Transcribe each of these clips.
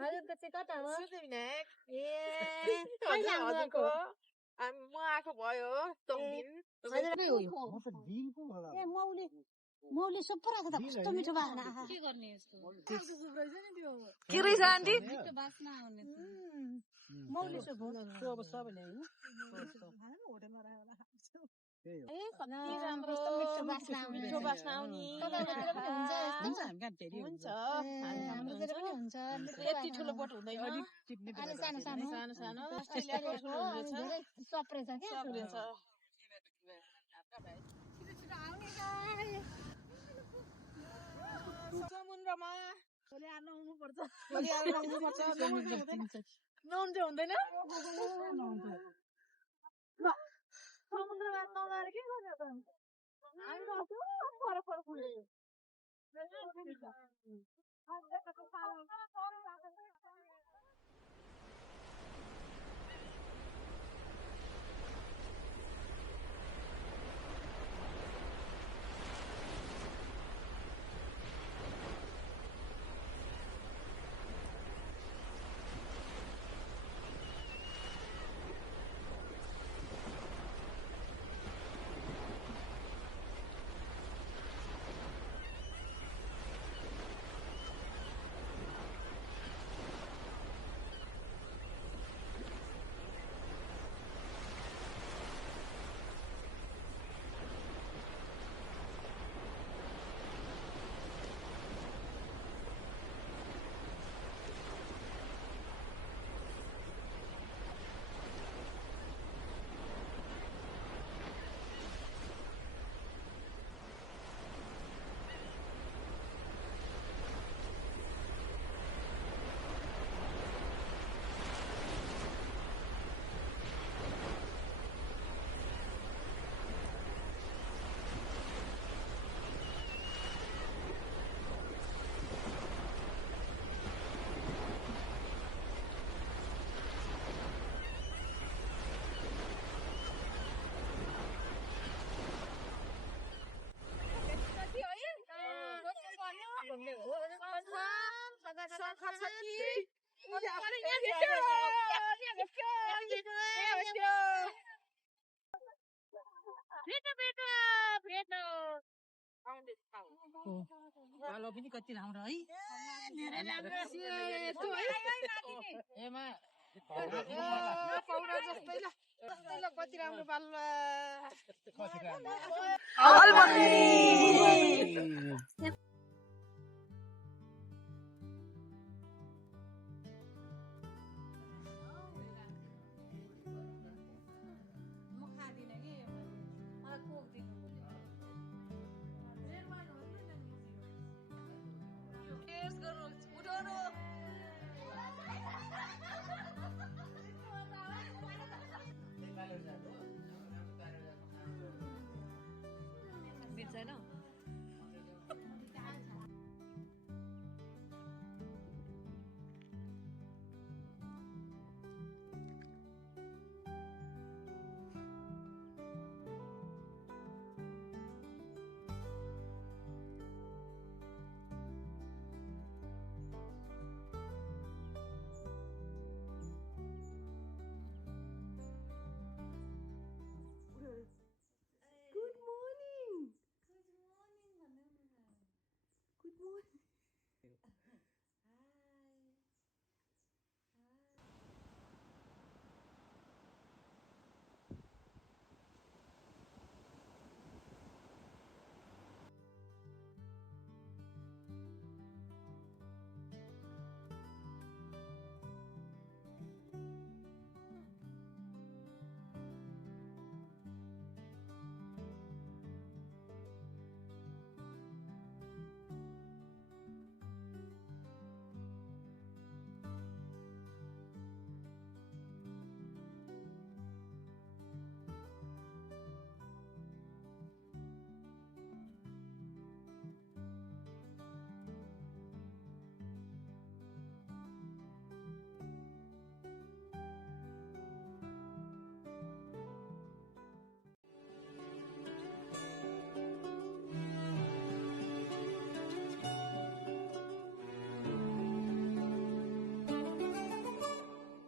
हजुर त चाहिँ कता हो सुदुविनायक ए हजुरको म आएको भयो तोङदिन ए मौली सुपर आएको त कस्तो मिठो बास्ना के गर्ने यस्तो के रहेछ आन्टी मिठो बास्ना आउने मौली सुप हो अब सबैले हैन ए कति राम्रो मिठो बास्ना आउने मिठो बास्ना आउने तपाईहरुतिर पनि हुन्छ यस्तो हुन्छ हाम्रोतिर पनि हुन्छ यति ठुलो बोट हुँदैन अनि सानो सानो सानो सानो अस्ट्रेलियाको जस्तो हुँदो रहेछ धेरै सप्रे छ के सप्रे छ समुद्रमा भोलि आएर नुहाउनु पर्छ नुहाउनु चाहिँ हुँदैन समुद्रमा नगएर के गर्ने त हामी पर पालो पनि कति राम्रो है पौडा जस्तै ल कति राम्रो पाल्ला छैन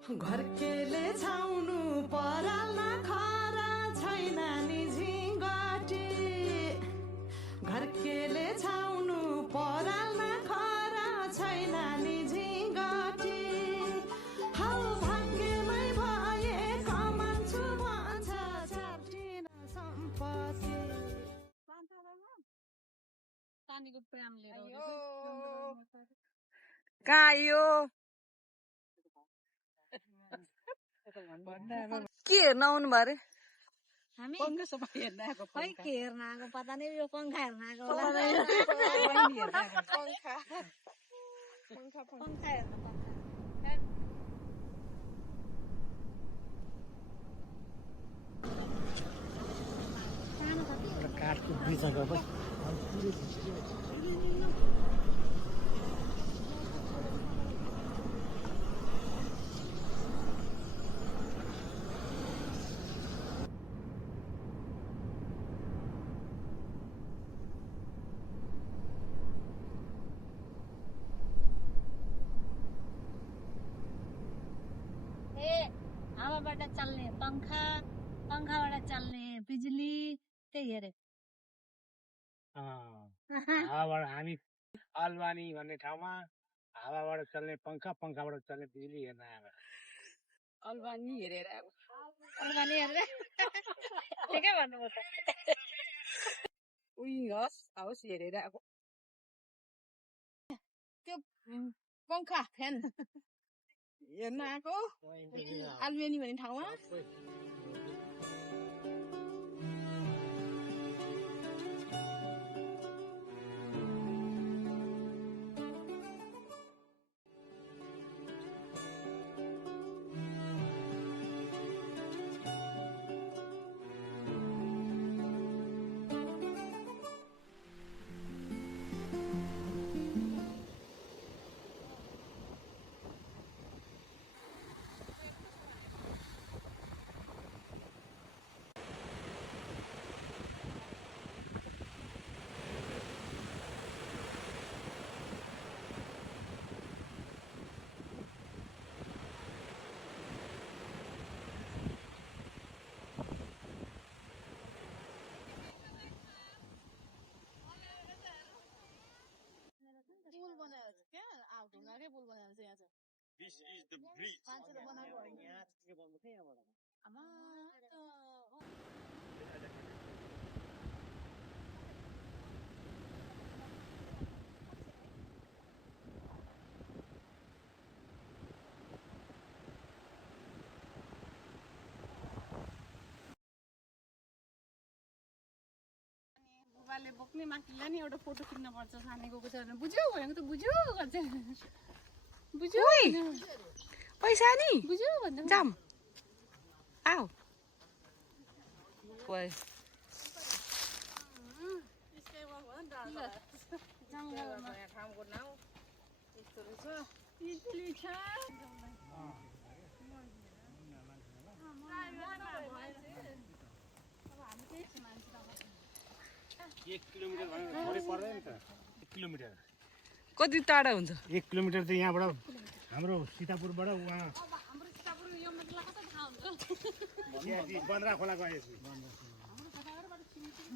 घरकेले छाउनु पराल्न खरा छैन नि झिङ्गटी घरकेले छाउनु पराल्न खरा छैन नि झिङ्गटी हौ भाग्यमै भए कमान्छु भन्छ छाप्टिन सम्पत्ति पानीको प्याम लिएर कहाँ यो के हेर्न आउनु भयो अरे हामी हेर्न आएको खै के हेर्न आएको पता नै यो पंखा हेर्न आएको होला पंखा हेर्न काठको बिचको हावाबाट चल्ने पंखा पंखाबाट चल्ने बिजुली त्यही हेरे हावाबाट हामी अलवानी भन्ने ठाउँमा हावाबाट चल्ने पंखा पंखाबाट चल्ने बिजुली हेर्न आएको अलबानी हेरेर अलगानी हेरेर ठिकै भन्नुभयो त उही हाउस हेरेर आएको त्यो पंखा फ्यान हेर्न आएको अलबानी भन्ने ठाउँमा पुल बनाएको छ क्या ढुङ्गाकै पुल बनाएको छ यहाँ चाहिँ मान्छेले बनाएको होइन आमा बुबाले बोक्ने माथिलाई नि एउटा फोटो खिच्न पर्छ सानेको छ भने बुझ्यौ भनेको त बुझ्यौ गर्छ बुझ्यौ पैसा नि बुझ्यौ भन्दा जाम आऊ ओए जङ्गलमा ठाउँको नाउँ यस्तो रहेछ इटली छ एक किलोमिटर थोरै पर्दैन त 1 किलोमिटर कति टाढा हुन्छ 1 किलोमिटर त यहाँबाट हाम्रो सीतापुरबाट उहाँ हाम्रो सीतापुर यो मतलब कता थाहा हुन्छ बन्द्रा खोला गएपछि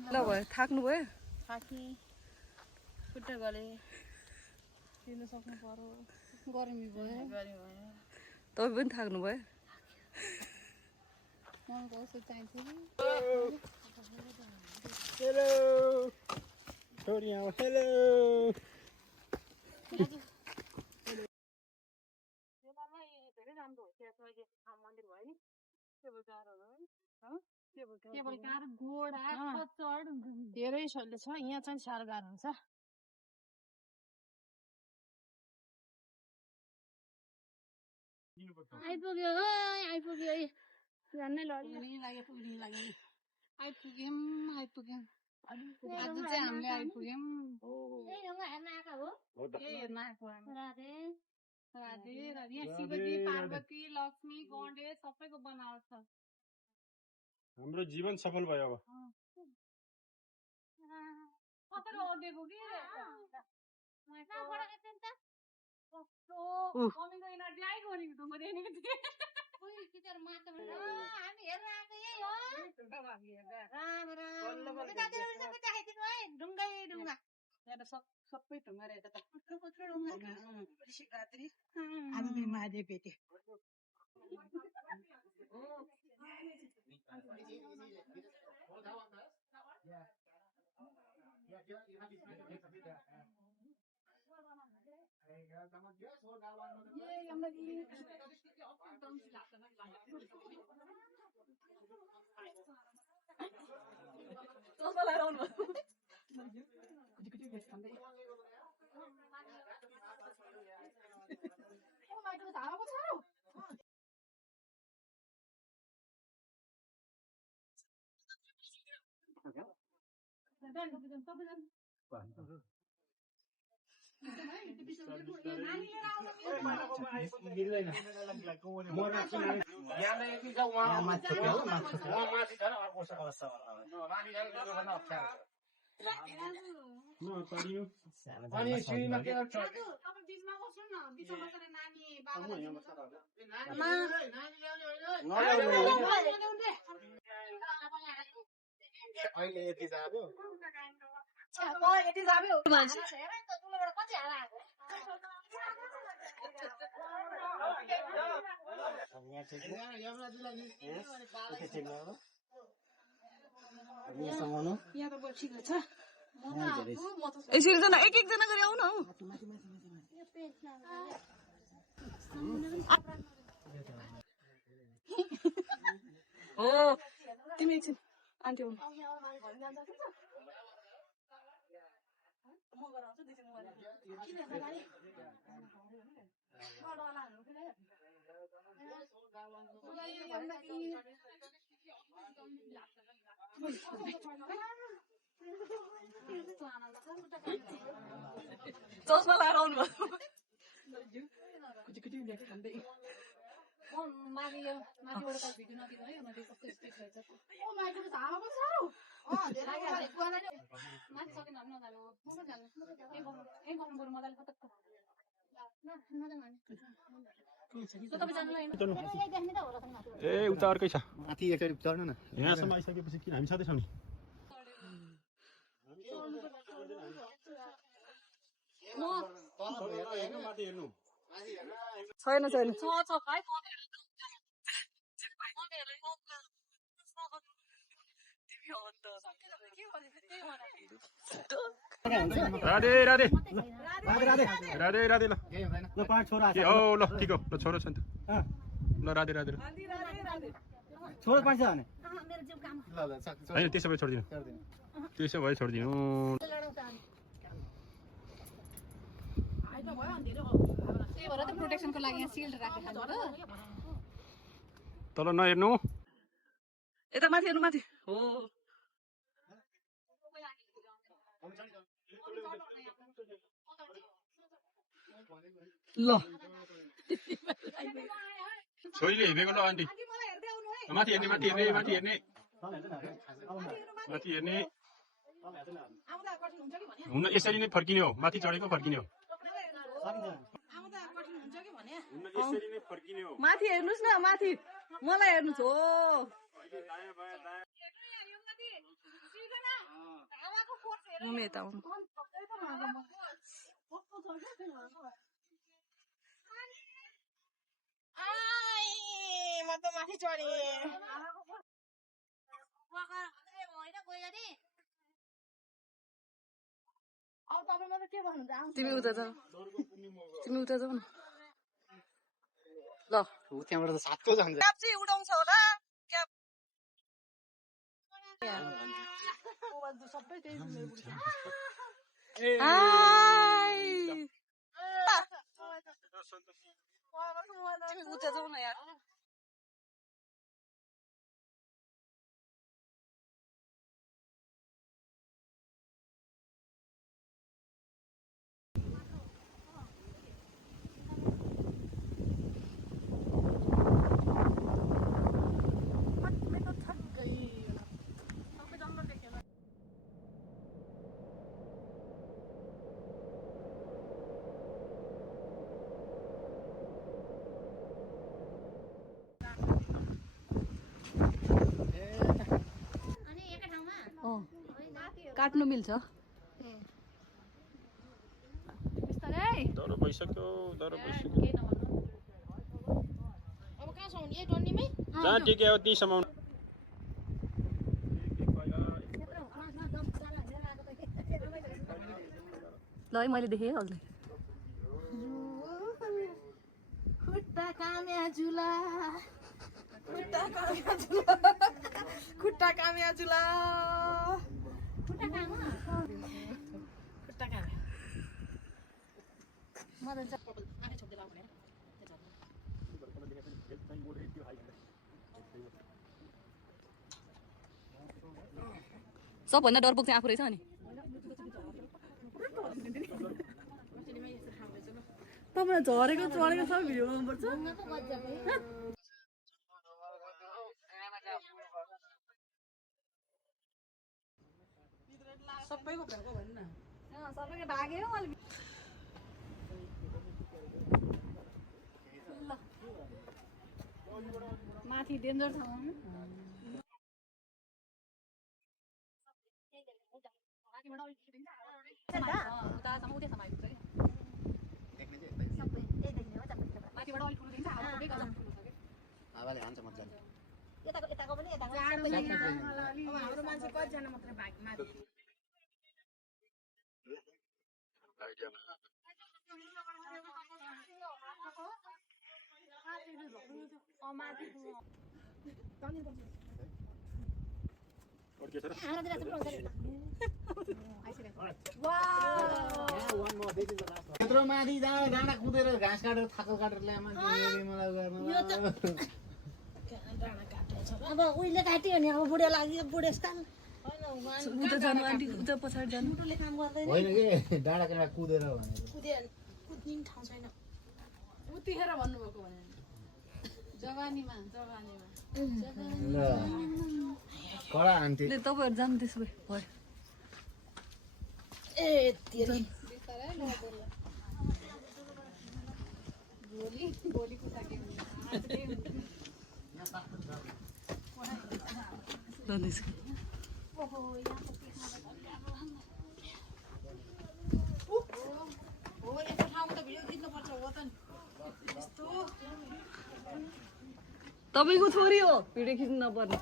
ल भयो थाक्नु भयो थाकी खुट्टा गले तिर्न सक्नु पर्यो गर्मी भयो गरी भयो तपाईँ पनि थाक्नु भयो मनको औषध चाहिन्छ हेलो छोरी आऊ हेलो धेरै राम्रो हो त्यहाँ अहिले मन्दिर भयो नि केबल कारहरू केबल कार घोडा खच्चड धेरै शैली छ यहाँ चाहिँ साह्रो गाह्रो हुन्छ आइपुग्यो आइपुग्यो झन्नै लाग्यो आइपुग्यौँ आज चाहिँ हामीले आइपुग्यौँ हेर्न आएको हो हेर्न आएको राधे राधे राधे यहाँ शिवजी पार्वती लक्ष्मी गणेश सबैको बनावट छ हाम्रो जीवन सफल भयो अब कतै अडेको कि मम्मीको यिनीहरू ड्राई गरेको ढुङ्गा देखेको थिएँ हामी हेरेर आएको यही हो राम राम देखाइदिनु है ढुङ्गै ढुङ्गा सबै ढुङ्गा रहेछ त शिवरात्रि आज चाहिँ महादेव भेटे अनि सिँढीमा के गर्छ अहिले यति जाब्यो यहाँ त बसिएको छ यसरी जना एक एकजना गरी आउन हौ हो तिमी एकछिन आन्टी आउनु चस्मा लगाएर आउनु भयो ए उता अर्कै छ माथि एकचोटि चढ्नु न यहाँसम्म आइसकेपछि किन हामी साथै छौँ नि छैन छैन राधे राधे राधे राधे ल छोरा हो ल ठिक हो ल छोरो छ नि त ल राधे राधे छोरो पाँच भने होइन त्यसो भए छोडिदिनु त्यसो भए छोडिदिनु प्रोटेक्सनको लागि यहाँ सिल्ड राखेको तल नहेर्नु यता माथि हेर्नु माथि हो ल छोरीले हेर्नेको ल आन्टी माथि हेर्ने माथि हेर्ने माथि हेर्ने माथि हेर्ने हुन यसरी नै फर्किने हो माथि चढेको फर्किने हो माथि हेर्नुस् न माथि मलाई हेर्नुस् हो मम्मी यता आउनु म त माथि चढे तिमी उता जाऊ तिमी उता जाऊ न ल त्यहाँबाट त सातको जान्छ क्याब चाहिँ उडाउँछ होला क्याब तिमी उता जाऊ न यार काट्नु मिल्छ डर भइसक्यो अब कहाँ छ यही टन्नीमै जहाँ टिक्यो त्यहीसम्म ल है मैले देखेँ हजुर खुट्टा काम्या झुला खुट्टा काम्या झुला खुट्टा काम्या झुला खुट्टा काम्या मदन चाहिँ आफै छोड्दै लाऊ भनेर सबभन्दा डरपोक चाहिँ आफू रहेछ अनि तपाईँलाई झरेको चढेको सब भिडियो बनाउनुपर्छ सबैको भएको भन्नु न सबैले भाग्यो माथि डेन्जर छ हावाले हान्छ मजाले यताको पनि यताको हाम्रो मान्छे कतिजना मात्रै भाग माथि त्यत्रो माथि डाँडा कुदेर घाँस काटेर थाकल काटेर ल्यामा अब उहिले काट्यो नि अब बुढो लाग्यो बुढेसकाल उता जानु आन्टी उता पछाडि जानु मुटुले काम गर्दैन होइन कि डाँडा काँडा कुदेर भनेको कुद्ने ठाउँ छैन उतिखेर भन्नुभएको भने जवानीमा ल कडा आन्टी ले तपाईँहरू जानु त्यसो भए भयो ए तेरी गोली कुटाके जाँदैछ हो यस्तो ठाउँमा त भिडियो खिच्नुपर्छ हो त नि यस्तो तपाईँको छोरी हो भिडियो खिच्नु नपर्ने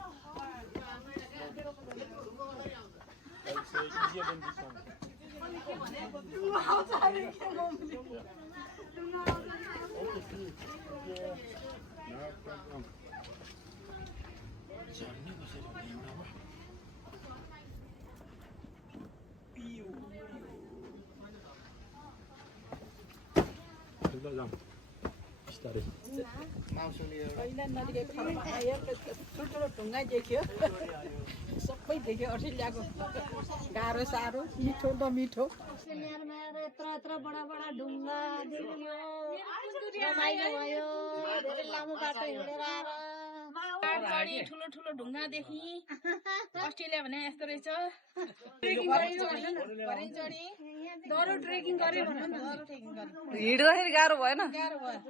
पहिला नदीको ठाउँमा आयो ठुल्ठुलो ढुङ्गा देख्यो सबै देख्यो अर्सिल्याको गाह्रो साह्रो मिठो नमिठो यत्रो यत्रो बडा बडा ढुङ्गा देख्यो रमाइलो भयो धेरै लामो बाटो हिँडेर चढी ठुलो ठुलो ढुङ्गा देखि अस्ट्रेलिया भने यस्तो रहेछ चढी डह्रो ट्रेकिङ गऱ्यो भन्नु नि डह्रो ट्रेकिङ गऱ्यो हिँड्दाखेरि गाह्रो भएन गाह्रो भयो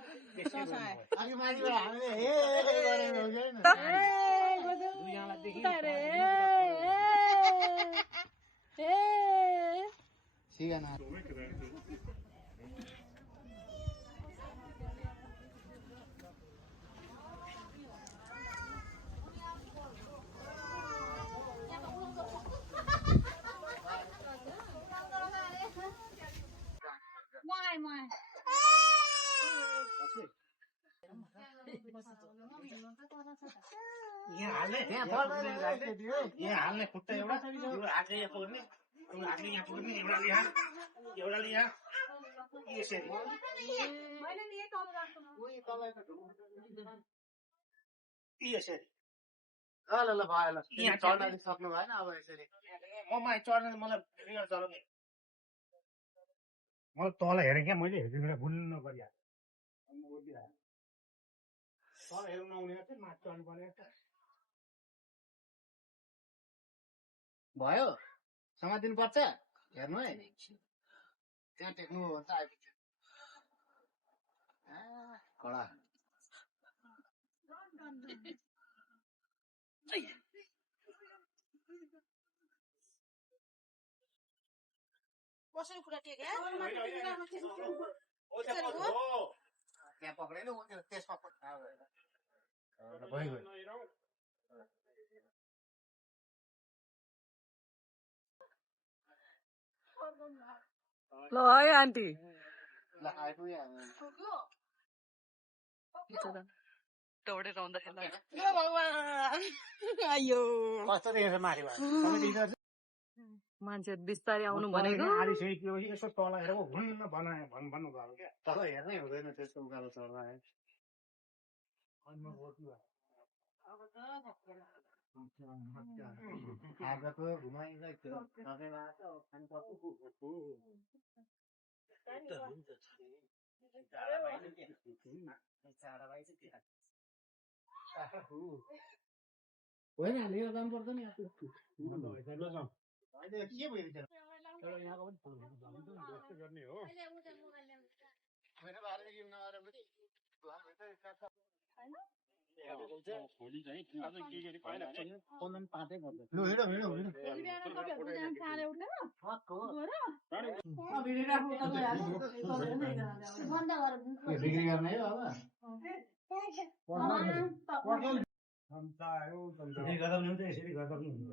सस आयो अघि माथिबाट हामीले हे गरेको सिगाना यहाँ हाल्ने खुट्टा एउटा हातले यहाँ पुग्ने हातले यहाँ पुग्ने एउटाले यहाँ यसरी यसरी ल ल ल भयो ल यहाँ चढ्न सक्नु भएन अब यसरी ममा चढ्न मलाई रियल चलाउने मलाई तल हेरेँ क्या मैले हेरेर भुल्नु परिहाल्यो तल हेर्नु नआउने थियो माथि चढ्नु पर्ने भयो समातिनु पर्छ हेर्नु है त्यहाँ टेक्नु भन्छ आइपुग्छ कडा कसरी खुट्टा टेके त्यहाँ पक्रेन उ त्यो त्यसमा भइगयो ल है आन्टी ल आइपुग्यो दौडेर आउँदाखेरि अयो कस्तो देखेछ माथिबाट मान्छेहरू बिस्तारै आउनु भनेको आलिसकेपछि यसो तल हेरेर भुन्न बनायो भन्नु भयो क्या तल हेर्नै हुँदैन त्यसको उकालो चढ्दा आजको घुमाइलाई होइन लिएर जानु पर्छ नि के भयो गर्ने हो भोलि चाहिँ आज के लु हिँडौ हिँडौ बन्द गर बिक्री गर्ने हो अब यसरी गर्दा पनि हुन्छ यसरी गर्दा पनि हुन्छ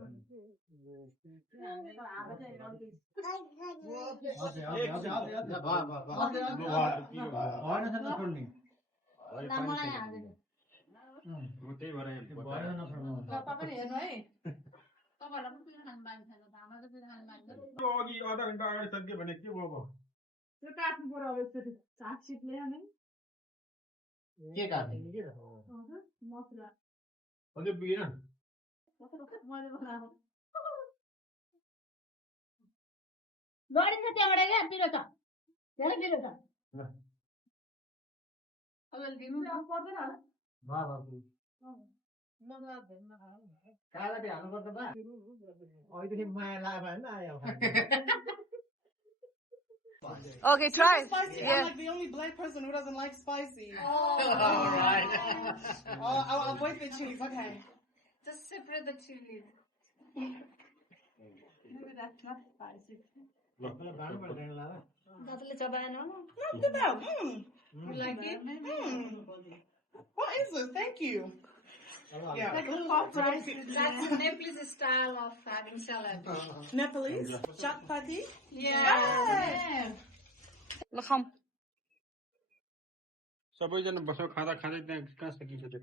मलाई हाल्दैन त्यही भएर तपाईले हेर्नु है तपाईहरुलाई पनि पिरो खानु बानी छैन हाम्रो त पिरो खानु बानी छ अघि आधा घन्टा अगाडि सक्यो भने के भयो अब त्यो काट्नु पर्यो अब यसरी चाट सिटले अनि के काट्ने मसला अझै पुगेन मैले बनाएको लडिन्छ त्यहाँबाट क्या पिरो छ धेरै पिरो छ अब दिनु पर्दैन होला कागती हाल्नुपर्छ बा अहिलेदेखि माया लाग्यो भने आयो Okay, try. Spicy. Yeah. I'm like the only black person who doesn't like spicy. All right. I'll avoid the chilies. Okay. Just separate the chilies Maybe that's not spicy. दातले चबाएन Not too bad. You like it? What is this? Thank you. Yeah. That's Nepalese style of having salad. Nepalese? Chapati? Yeah. ल खाऊँ सबैजना बसेर खाँदा खाँदै त्यहाँ कहाँ सकिन्छ त्यो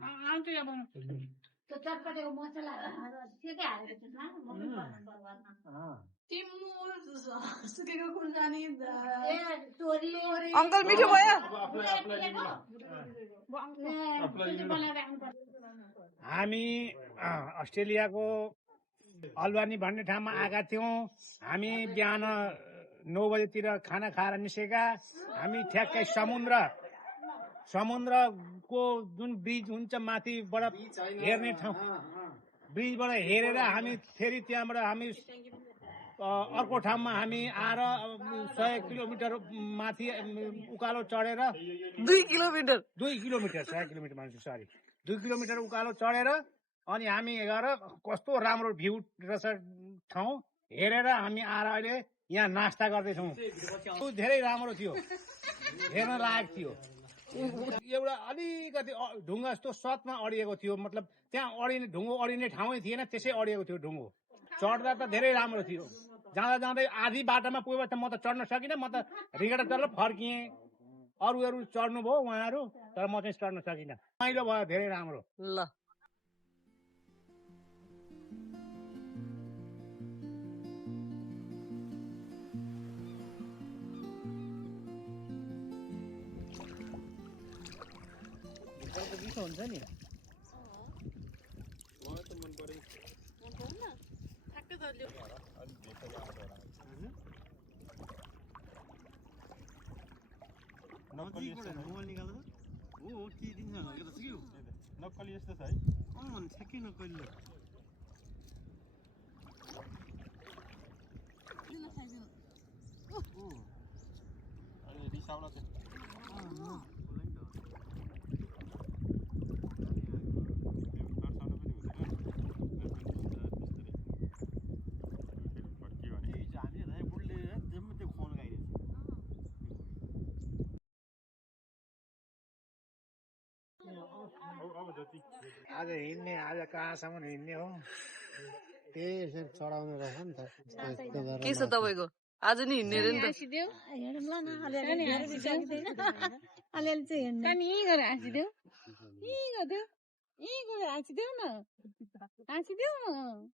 त्यो चटपटेको मसलाहरू के के हालेको छ सुकेको खुर्सानी ए तोरी अङ्कल मिठो भयो बनाएर आउनुपर्छ हामी अस्ट्रेलियाको अलवानी भन्ने ठाउँमा आएका थियौँ हामी बिहान 9 बजेतिर खाना खाएर निस्केका हामी ठ्याक्कै समुद्रको जुन ब्रिज हुन्छ माथिबाट हेर्ने ठाउँ ब्रिजबाट हेरेर हामी फेरि त्यहाँबाट हामी अर्को ठाउँमा हामी आएर 100 किलोमिटर माथि उकालो चढेर 2 किलोमिटर 2 किलोमिटर 100 किलोमिटर मान्छे सरी 2 किलोमिटर उकालो चढेर अनि हामी गएर कस्तो राम्रो भ्यू रहेछ ठाउँ हेरेर हामी आएर अहिले यहाँ नास्ता गर्दैछौँ धेरै राम्रो थियो हेर्न लायक थियो एउटा अलिकति ढुङ्गा जस्तो सतमा अडिएको थियो मतलब त्यहाँ अडिने ढुङ्गो अडिने ठाउँै थिएन त्यसै अडिएको थियो ढुङ्गो चढ्दा त धेरै राम्रो थियो जाँदा जाँदै आधी बाटोमा पुगेपछि त म त चढ्न सकिनँ म त रिगेर चढेर फर्किएँ अरूहरू चढ्नु भयो उहाँहरू तर म चाहिँ चढ्न सकिनँ रमाइलो भयो धेरै राम्रो ल हुन्छ नि नक्कली यस्तो छ है ठ्याक्कै नक्कली रिसाउला चाहिँ आज हिँड्ने आज कहाँसम्म हिँड्ने हो त्यही यसरी चढाउने रहेछ नि त के छ तपाईँको आज नि हिँड्ने अरे नि त हिँडौँला न अलिअलि सकिँदैन अलिअलि चाहिँ हिँड्नु अनि यहीँ गएर हाँसिदेऊ यहीँ गरिदेऊ यहीँ गएर हाँसिदेऊ न हाँसिदेऊ न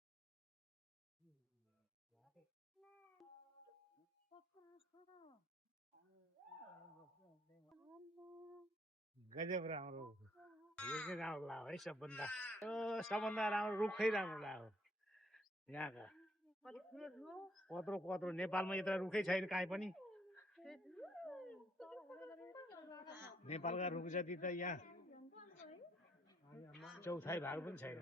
गजब राम्रो यो चाहिँ राम्रो लाग्यो है सबभन्दा सबभन्दा राम्रो रुखै राम्रो लाग्यो यहाँका कत्रो कत्रो नेपालमा यता रुखै छैन काहीँ पनि नेपालका रुख जति त यहाँ चौथाइ भाग पनि छैन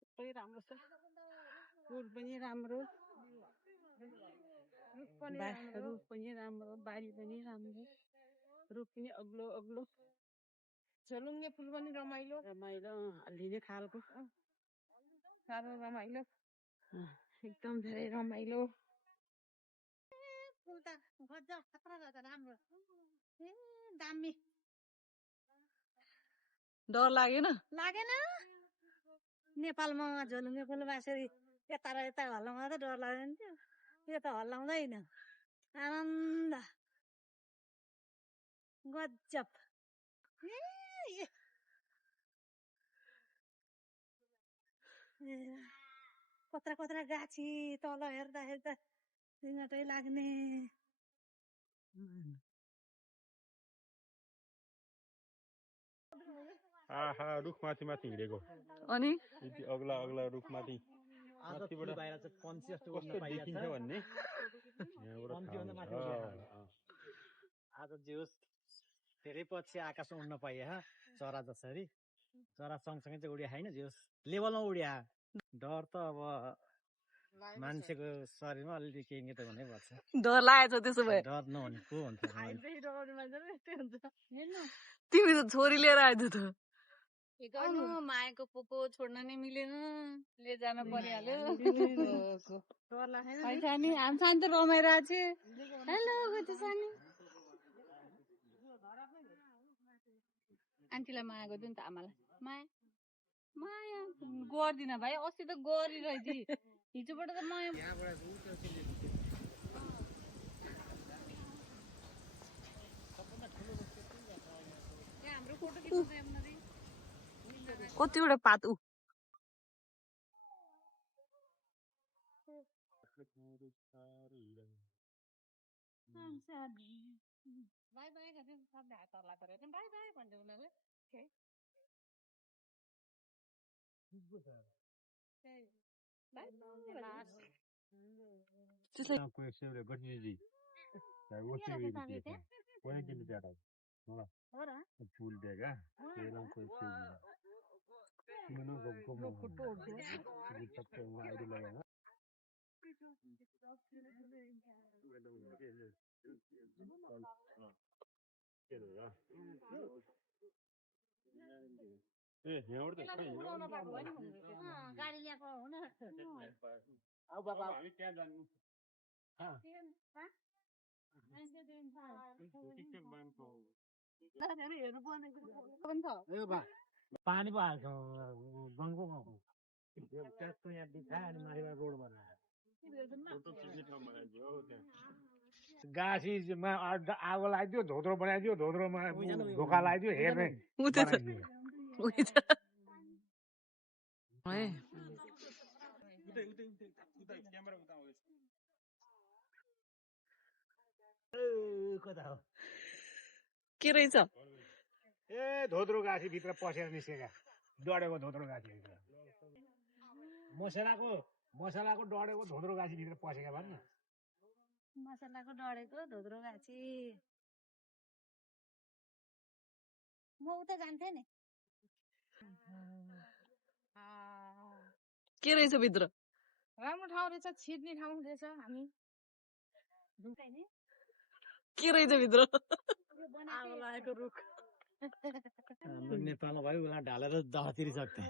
सबै राम्रो छ फुल पनि राम्रो रुख पनि राम्रो बारी पनि राम्रो रुख पनि अग्लो अग्लो झोलुङ्गे फुल पनि रमाइलो रमाइलो हल्लिने खालको साह्रो रमाइलो एकदम धेरै रमाइलो फुल त गजब खतरा रहेछ राम्रो ए दामी डर लागेन लागेन नेपालमा झोलुङ्गे फुल बाँसरी यता र यता हल्लाउँदा त डर लाग्दैन थियो यो त हल्लाउँदैन आनन्द गजब कत्रा कत्रा गाछी तल हेर्दा हेर्दा रिङ्गटै लाग्ने आहा रुख माथि माथि हिँडेको अनि यति अग्ला अग्ला रुख माथि माथिबाट कस्तो देखिन्छ भन्ने आज जे होस् धेरै पछि आकाशमा उड्न पाइए चरा जसरी चरा सँगसँगै चाहिँ उडिया छैन जे होस् लेभलमा उडिया डर त अब मान्छेको शरीरमा अलिअलि के त हुनै पर्छ डर लागेछ त्यसो भए डर नहुने को हुन्छ तिमी त छोरी लिएर आएछ त गर्नु मायाको पोको छोड्न नै मिलेन ले जान परिहाल्यो सानी हामी सानी त रमाइरहेको छ हेलो गति सानी आन्टीलाई माया गरिदिनु त आमालाई माया माया गर्दिन भाइ अस्ति त गरिरहेथी हिजोबाट त माया हाम्रो फोटो खिच्नु कतिवटा पात उ बाई बाई गर्दै सबले हात हल्ला गरेर बाई बाई भन्दै उनीहरूले फूल देगा गाडी यहाँको हुन पानी पो हाल्छ बङ्गो ट्याक्क यहाँ बिछायो अनि माथिबाट रोड बनायो गाछीमा आगो लगाइदियो धोत्रो बनाइदियो धोत्रोमा धोका लगाइदियो हेर्ने कता हो के रहेछ ए धोत्रो गाछी भित्र पसेर निस्केका डढेको धोत्रो गाछी मसलाको डढेको धोत्रो गाछी भित्र पसेका भन्न मसलाको डढेको धोत्रो गाछी म उता जान्थेँ नि के रहेछ भित्र राम्रो ठाउँ रहेछ छिर्ने ठाउँ रहेछ हामी के रहेछ भित्र आगो लागेको रुख हाम्रो नेपालमा भयो उसलाई ढालेर दावा तिरिसक्थे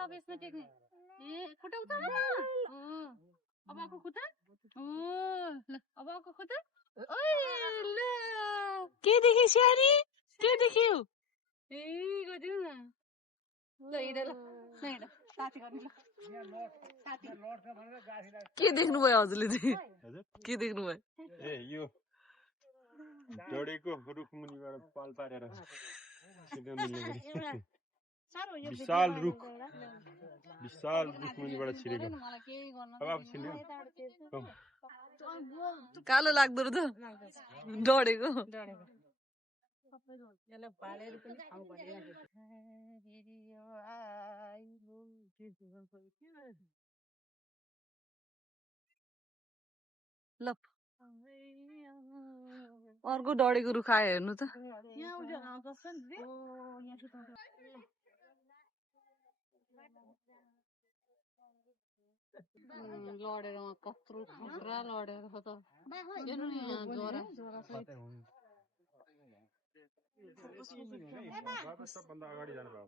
अब यसमा टेक्ने खुट्टा उता अब आएको खुट्टा अब आएको खुट्टा के देख्यो स्याहारी के देख्यो गरिदिनु न ल हिँड ल हिँड साथी गर्ने के देख्नुभयो हजुरले चाहिँ के देख्नुभयो ए यो डढेको रुख मुनिबाट पाल पारेर विशाल रुख मुनिबाट छिरेको अब छिर्ने कालो लाग्दो रहेछ डढेको ल अर्को डढेको रुख आयो हेर्नु त लडेर कत्रो खतरा लडेर त हेर्नु यहाँ जरा सबभन्दा अगाडि जानुभयो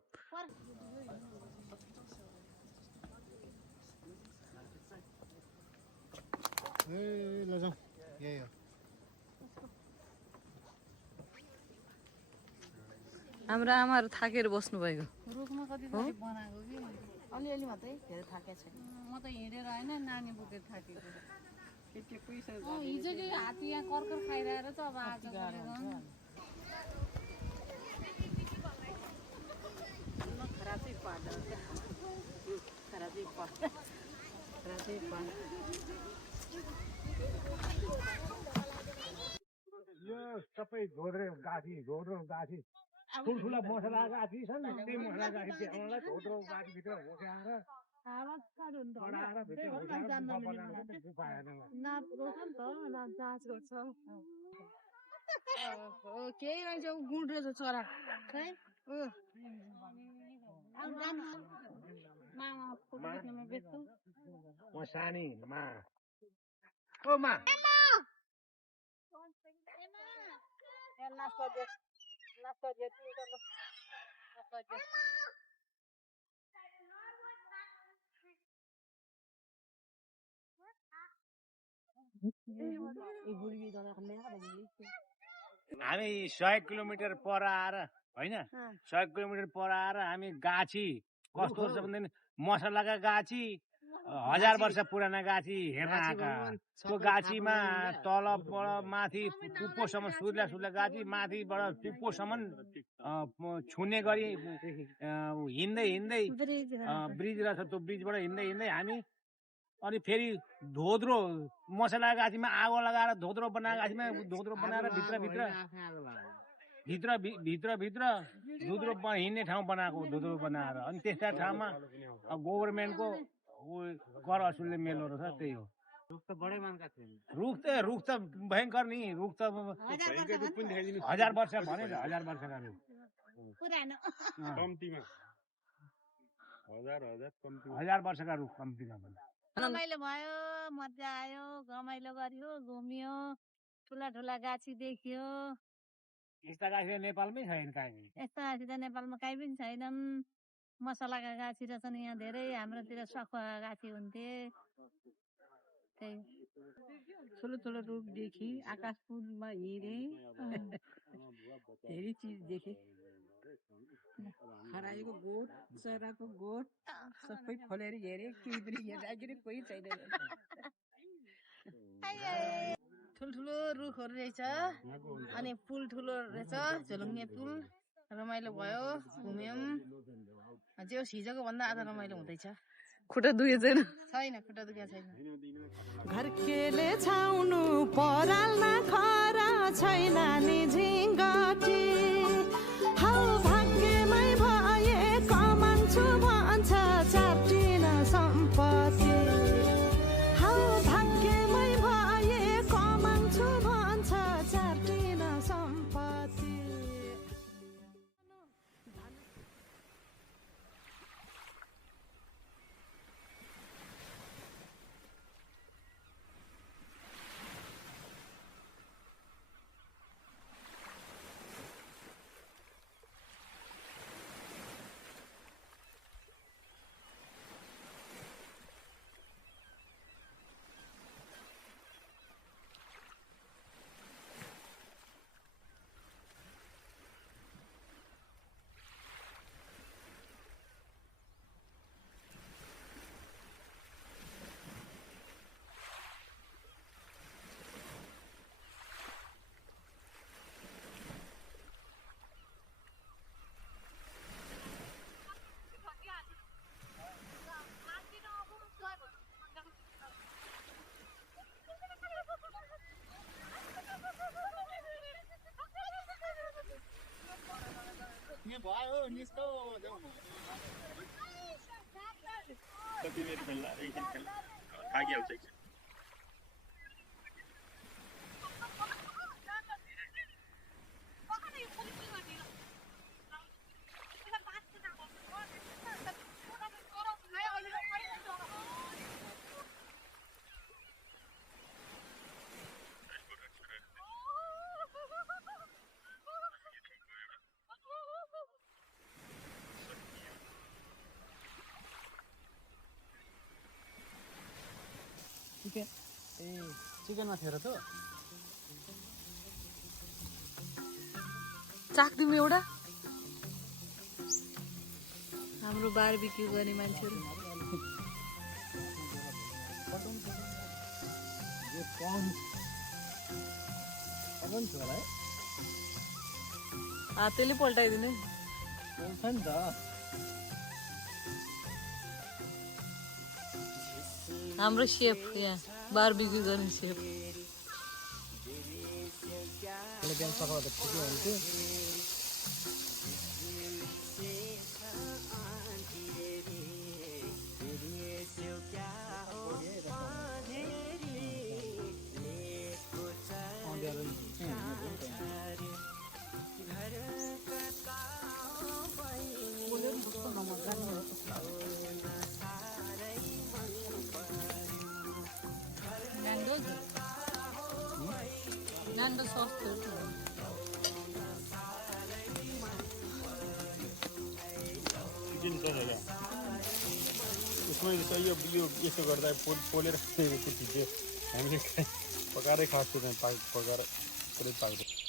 ल जाउँ यही हो हाम्रो आमाहरू थाकेर बस्नु भएको रुखमा कति बनाएको कि अलिअलि मात्रै धेरै थाकेको छैन म त हिँडेर होइन नानी बोकेर थाकेको हिजोकै हात्ती यहाँ कर्कर खाइरहेर त अब आज यो सबै घोद्रो गाछी ठुल्ठुला मसला गाछी छन् त्यही मसला गाछी देखाउनलाई घोद्रो गाछीभित्र घुसाएर केही रहेछ गुड रहेछ चरा म सानी मा ओ मा हामी 100 किलोमिटर पर आएर होइन 100 किलोमिटर पर आएर हामी गाछी कस्तो छ भन्दैन मसलाका गाछी 1000 वर्ष पुराना गाछी हेर्न आएका त्यो गाछीमा तलबाट माथि टुप्पोसम्म सुर्ला गाछी माथिबाट टुप्पोसम्म छुने गरी हिँड्दै ब्रिज रहेछ त्यो ब्रिजबाट हिँड्दै हामी अनि फेरि धोद्रो मसला गाछीमा आगो लगाएर धोद्रो बनाएर गाछीमा धोद्रो बनाएर भित्र धुद्रो हिँड्ने ठाउँ बनाएको धुद्रो बनाएर अनि त्यस्ता ठाउँमा गभर्मेन्टको कर असुलले मेलो रहेछ त्यही हो रुख त भयङ्कर नि रुख त 1000 वर्ष भने 1000 वर्षका रुख कम्तीमा 1000 वर्षका रुख कम्तीमा रमाइलो भयो मजा आयो रमाइलो गर्यो घुम्यो ठुला गाछी देख्यो यस्ता गाछी नेपालमै छैन काहीँ यस्ता गाछी त नेपालमा काहीँ पनि छैनन् मसलाका गाछी रहेछन् यहाँ धेरै हाम्रोतिर सखुवाका गाछी हुन्थे त्यही ठुलो रुख देखि आकाश पुलमा हिँडे धेरै चिज देखे खरायोको गोठ चराको गोठ सबै खोलेर हेरे केही पनि हेर्दाखेरि कोही छैन ठुल्ठुलो रुखहरू रहेछ अनि पुल ठुलो रहेछ झोलुङ्गे पुल रमाइलो भयो घुम्यौँ जे होस् हिजोको भन्दा आज रमाइलो हुँदैछ खुट्टा दुखेको छैन खुट्टा दुखेको छैन घरकेले छाउनु पराल्न खरा छैन नि झिङ्गटी हौ भाग्यमै भए कमान्छु भन्छ चाटिन सम्पत्ति हौ तिमीहरू खेल्ला एकदिन खेल्ला थाकिहाल्छ एकछिन चिकन ए चिकनमा थियो र त चाख्दिउँ एउटा हाम्रो बारबिक्यू गर्ने मान्छेहरू यो कम कमन थियो होला है हातले पल्टाइदिने हुन्छ नि त हाम्रो सेफ यहाँ बारबिक्यू गर्ने सेफ बिहान सफा गर्दा ठिकै हुन्थ्यो नान्डो सस्तो चिकन छ होला उसमै त यो यसो गर्दा पोलेर खाएको ठिकै हामीले पकाएरै खाएको पकाएर पुरै पाक्दैन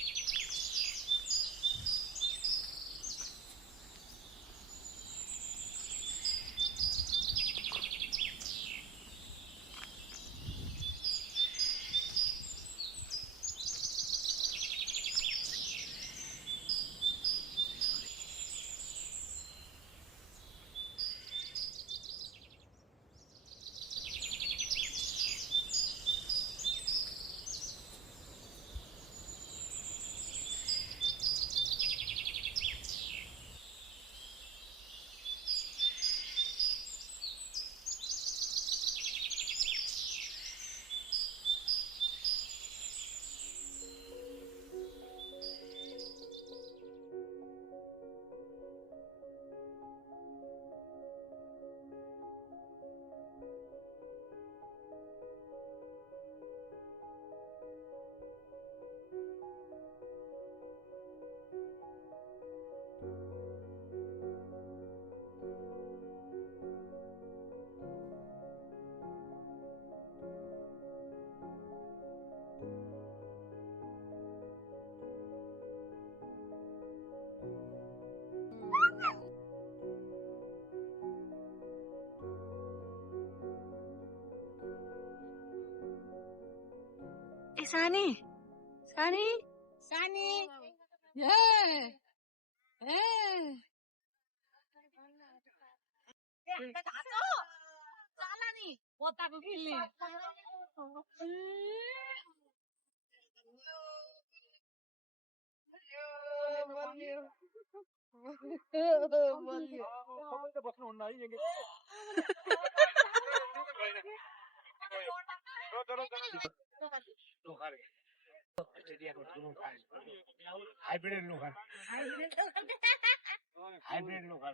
ए सानी सानी सानी ए ए चला नि पोताको किल्ली बस्नुहुन्न है हाइब्रिड लोकल हाइब्रिड लोकल